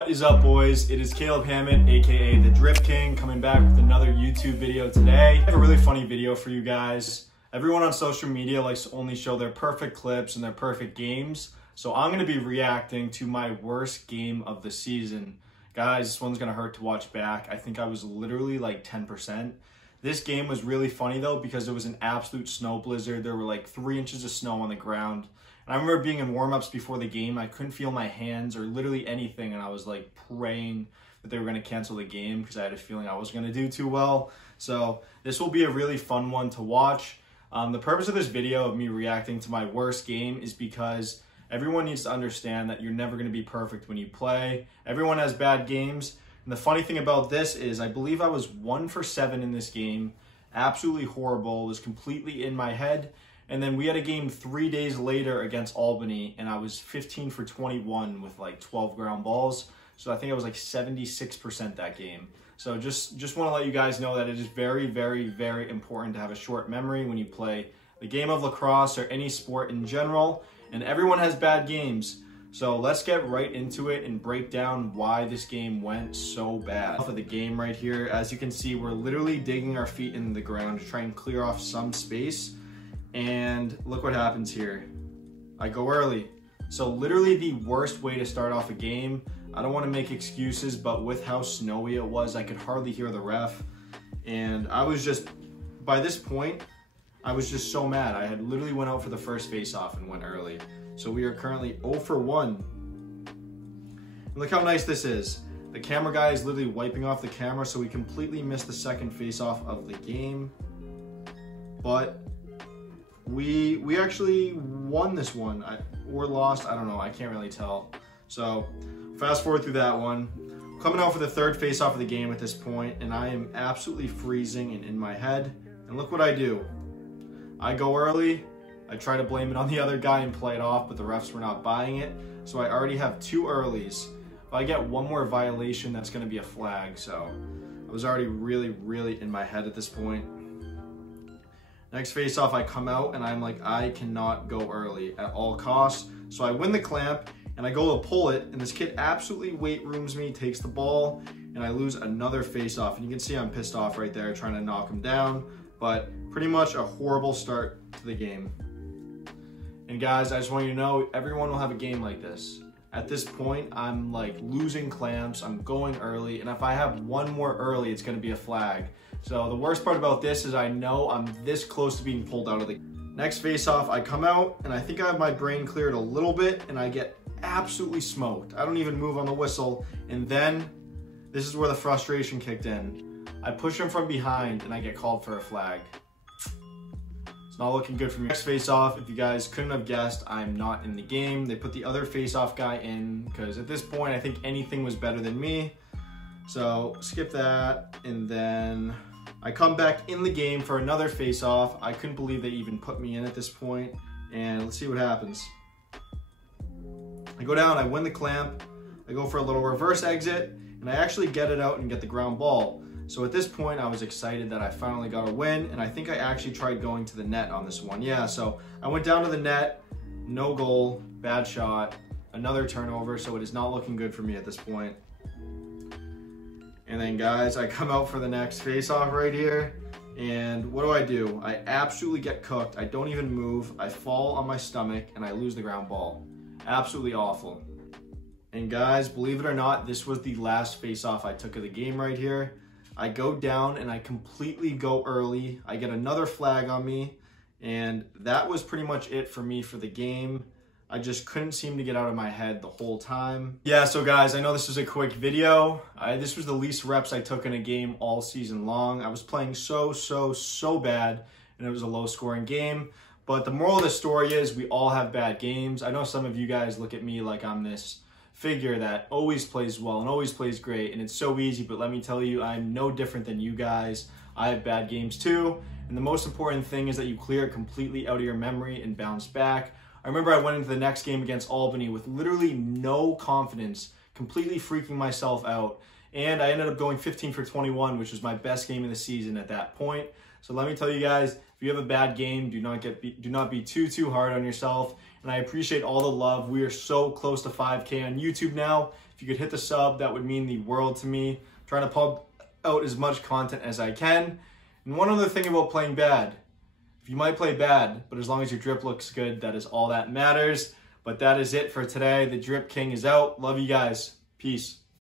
What is up, boys? It is Caleb Hammond, aka the Drip King, coming back with another YouTube video today. I have a really funny video for you guys. Everyone on social media likes to only show their perfect clips and their perfect games. So I'm going to be reacting to my worst game of the season. Guys, this one's going to hurt to watch back. I think I was literally like 10%. This game was really funny though because it was an absolute snow blizzard. There were like 3 inches of snow on the ground. And I remember being in warm-ups before the game. I couldn't feel my hands or literally anything, and I was like praying that they were going to cancel the game because I had a feeling I wasn't going to do too well. So this will be a really fun one to watch. The purpose of this video of me reacting to my worst game is because everyone needs to understand that you're never going to be perfect when you play. Everyone has bad games. And the funny thing about this is I believe I was 1 for 7 in this game. Absolutely horrible. It was completely in my head. And then we had a game 3 days later against Albany, and I was 15 for 21 with like 12 ground balls. So I think I was like 76% that game. So just want to let you guys know that it is very, very, very important to have a short memory when you play the game of lacrosse or any sport in general. And everyone has bad games. So let's get right into it and break down why this game went so bad. For the game right here, as you can see, we're literally digging our feet in the ground to try and clear off some space. And look what happens here. I go early. So literally the worst way to start off a game. I don't want to make excuses, but with how snowy it was, I could hardly hear the ref. And I was just, by this point, I was just so mad. I had literally went out for the first face-off and went early. So we are currently 0 for 1. And look how nice this is. The camera guy is literally wiping off the camera, so we completely missed the second face-off of the game. But we actually won this one, or lost, I don't know, I can't really tell. So fast forward through that one. Coming out for the third face-off of the game at this point, and I am absolutely freezing and in my head. And look what I do. I go early, I try to blame it on the other guy and play it off, but the refs were not buying it. So I already have 2 earlies. If I get one more violation, that's gonna be a flag. So I was already really, really in my head at this point. Next face-off, I come out and I'm like, I cannot go early at all costs. So I win the clamp and I go to pull it, and this kid absolutely weight rooms me, takes the ball, and I lose another face-off. And you can see I'm pissed off right there, trying to knock him down, but pretty much a horrible start to the game. And guys, I just want you to know, everyone will have a game like this. At this point, I'm like losing clamps, I'm going early, and if I have one more early, it's gonna be a flag. So the worst part about this is I know I'm this close to being pulled out of the game. Next face-off, I come out, and I think I have my brain cleared a little bit, and I get absolutely smoked. I don't even move on the whistle, and then this is where the frustration kicked in. I push him from behind, and I get called for a flag. It's not looking good for me. Next face-off, if you guys couldn't have guessed, I'm not in the game. They put the other face-off guy in, because at this point, I think anything was better than me. So skip that, and then I come back in the game for another face-off. I couldn't believe they even put me in at this point, and let's see what happens. I go down, I win the clamp, I go for a little reverse exit, and I actually get it out and get the ground ball. So at this point, I was excited that I finally got a win, and I think I actually tried going to the net on this one. Yeah, so I went down to the net, no goal, bad shot, another turnover, so it is not looking good for me at this point. And then guys, I come out for the next face-off right here, and what do? I absolutely get cooked. I don't even move. I fall on my stomach, and I lose the ground ball. Absolutely awful. And guys, believe it or not, this was the last face-off I took of the game right here. I go down, and I completely go early. I get another flag on me, and that was pretty much it for me for the game. I just couldn't seem to get out of my head the whole time. Yeah, so guys, I know this is a quick video. This was the least reps I took in a game all season long. I was playing so bad, and it was a low-scoring game. But the moral of the story is we all have bad games. I know some of you guys look at me like I'm this figure that always plays well and always plays great, and it's so easy, but let me tell you, I'm no different than you guys. I have bad games too, and the most important thing is that you clear it completely out of your memory and bounce back. I remember I went into the next game against Albany with literally no confidence, completely freaking myself out, and I ended up going 15 for 21, which was my best game of the season at that point. So let me tell you guys, if you have a bad game, do not be too hard on yourself. And I appreciate all the love. We are so close to 5K on YouTube now. If you could hit the sub, that would mean the world to me. I'm trying to pump out as much content as I can. And one other thing about playing bad. You might play bad, but as long as your drip looks good, that is all that matters. But that is it for today. The Drip King is out. Love you guys. Peace.